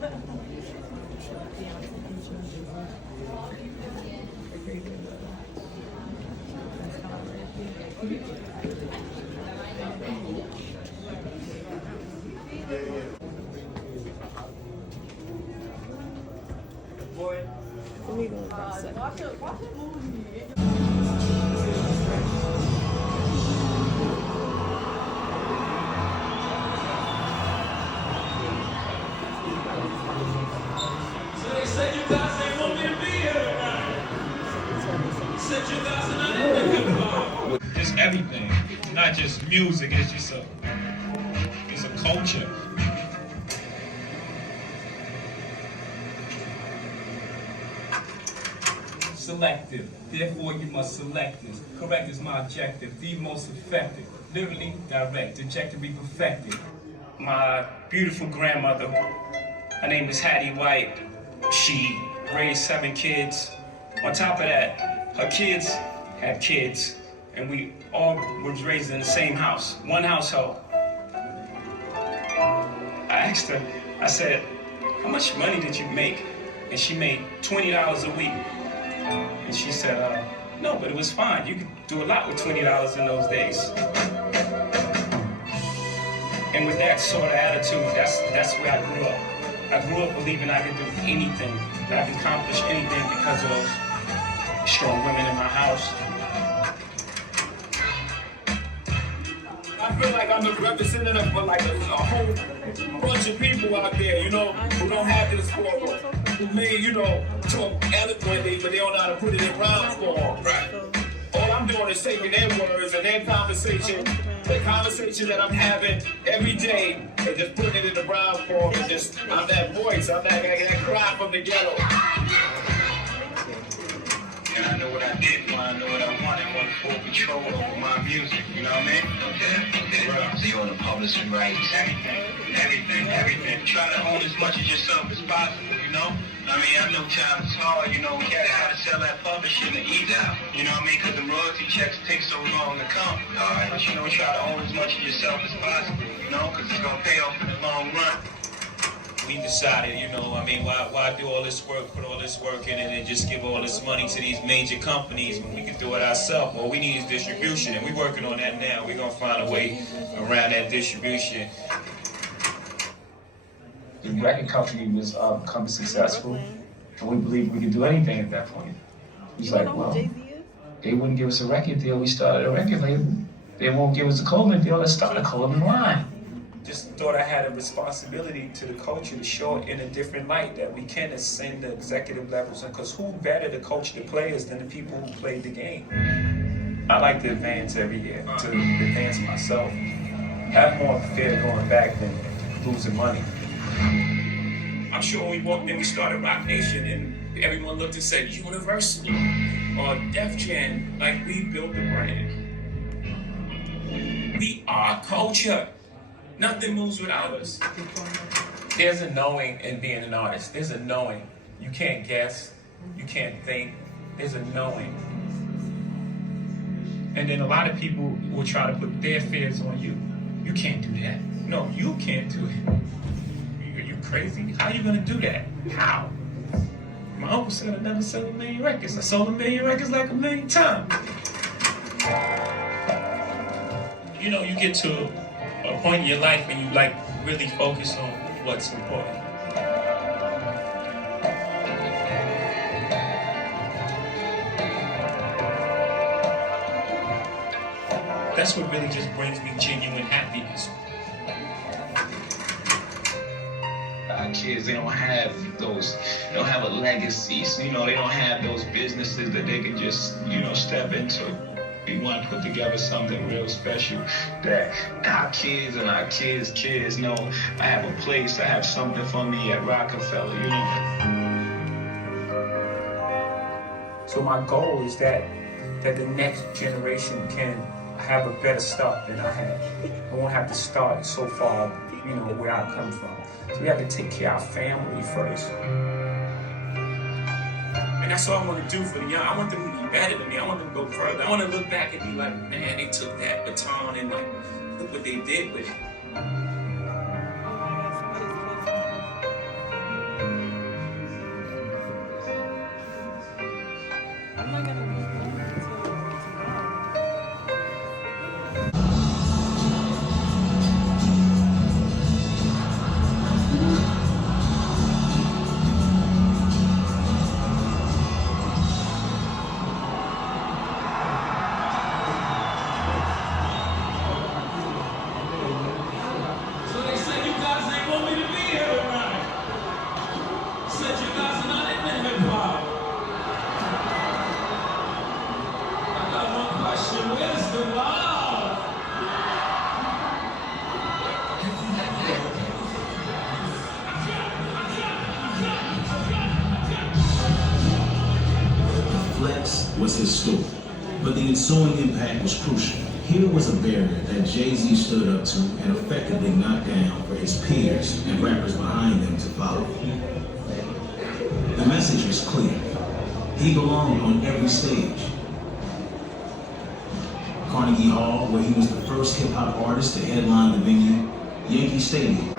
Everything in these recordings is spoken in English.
We gonna watch it movie. So they said you guys ain't want me to be here tonight. Said you guys are not in. It's everything. It's not just music. It's just it's a culture. Selective, therefore you must select this. Correct is my objective, the most effective. Literally direct, object to be perfected. My beautiful grandmother, her name is Hattie White. She raised 7 kids. On top of that, her kids had kids, and we all was raised in the same house, one household. I asked her, I said, how much money did you make? And she made $20 a week. And she said, no, but it was fine. You could do a lot with $20 in those days. And with that sort of attitude, that's where I grew up. I grew up believing I could do anything, that I could accomplish anything because of those strong women in my house. I feel like I'm a representative for like a whole bunch of people out there, you know, who don't have this form, who may, you know, talk eloquently, but they don't know how to put it in rhyme form. Right. All I'm doing is taking their words and their conversation, the conversation that I'm having every day, and just putting it in the rhyme form, and just, I'm that voice, I'm that cry from the ghetto. And I know what I did for, I know what I want, I want full control over my music, you know what I mean? Okay. Right. So you want to publish and write everything. Try to own as much of yourself as possible, you know? I mean, I know times is hard, you know, we gotta how to sell that publishing to eat out, you know what I mean? Because the royalty checks take so long to come, all right? But you know, try to own as much of yourself as possible, you know? Because it's gonna pay off in the long run. We decided, you know, I mean, why do all this work, put all this work in it, and just give all this money to these major companies when we can do it ourselves? All we need is distribution, and we're working on that now. We're gonna find a way around that distribution. The record company was becoming successful, and we believed we could do anything at that point. He's like, well, they wouldn't give us a record deal. We started a record label. They won't give us a clothing deal. Let's start a clothing line. Just thought I had a responsibility to the culture to show it in a different light, that we can ascend the executive levels, because who better to coach the players than the people who played the game? I like to advance every year, to advance myself. Have more fear going back than losing money. I'm sure when we walked in, we started Rock Nation, and everyone looked and said, Universal or Def Jam, like we built the brand. We are culture. Nothing moves without us. There's a knowing in being an artist. There's a knowing. You can't guess. You can't think. There's a knowing. And then a lot of people will try to put their fears on you. You can't do that. No, you can't do it. Are you crazy? How are you gonna do that? How? My uncle said I never sold 1 million records. I sold 1 million records like 1 million times. You know, you get to a point in your life when you like really focus on what's important. That's what really just brings me genuine happiness. Our kids, they don't have a legacy. So, you know, they don't have those businesses that they can just, you know, step into. We want to put together something real special that our kids and our kids' kids know I have a place, I have something for me at Rockefeller, you know. So my goal is that the next generation can have a better start than I had. I won't have to start so far, you know, where I come from. So we have to take care of our family first. And that's all I want to do for the young. I want them to be better than me. I want them to go further. I want to look back and be like, man, they took that baton and like, look what they did with it. was his story, but the ensuing impact was crucial. Here was a barrier that Jay-Z stood up to and effectively knocked down for his peers and rappers behind them to follow. The message was clear. He belonged on every stage. Carnegie Hall, where he was the first hip-hop artist to headline the venue, Yankee Stadium.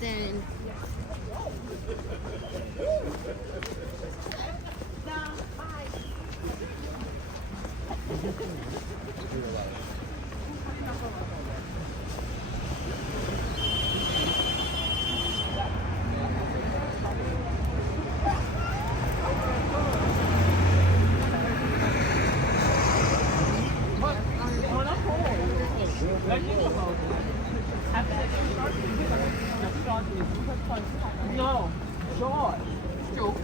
Then No, joy. Joy.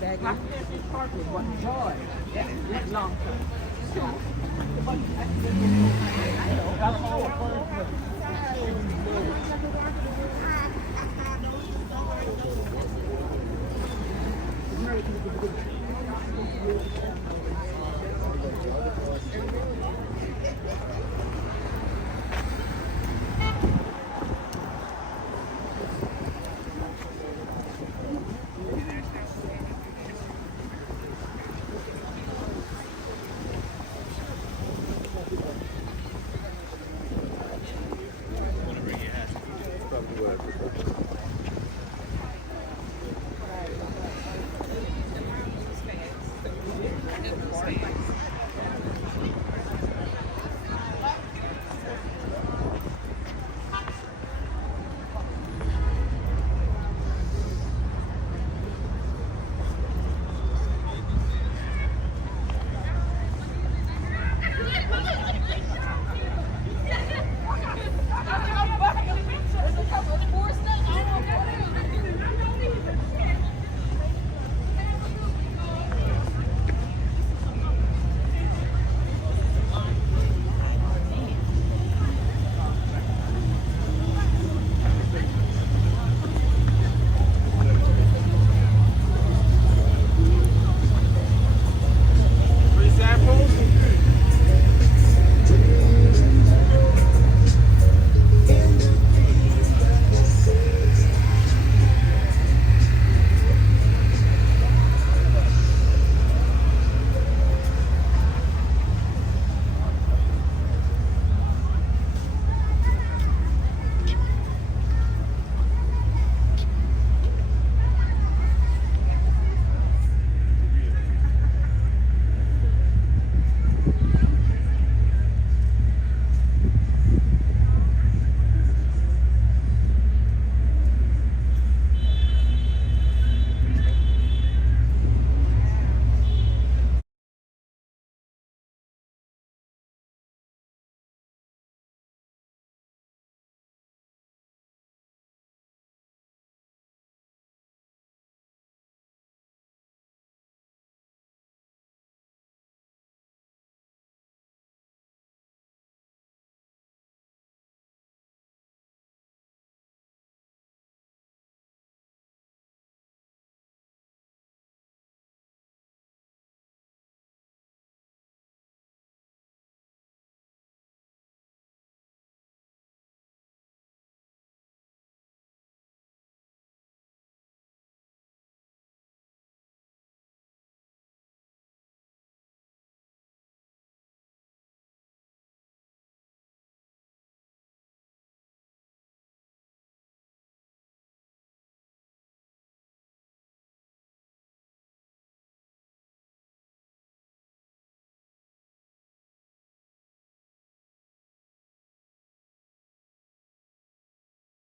Happiness is partly, but joy is long term. That's all a person. Right.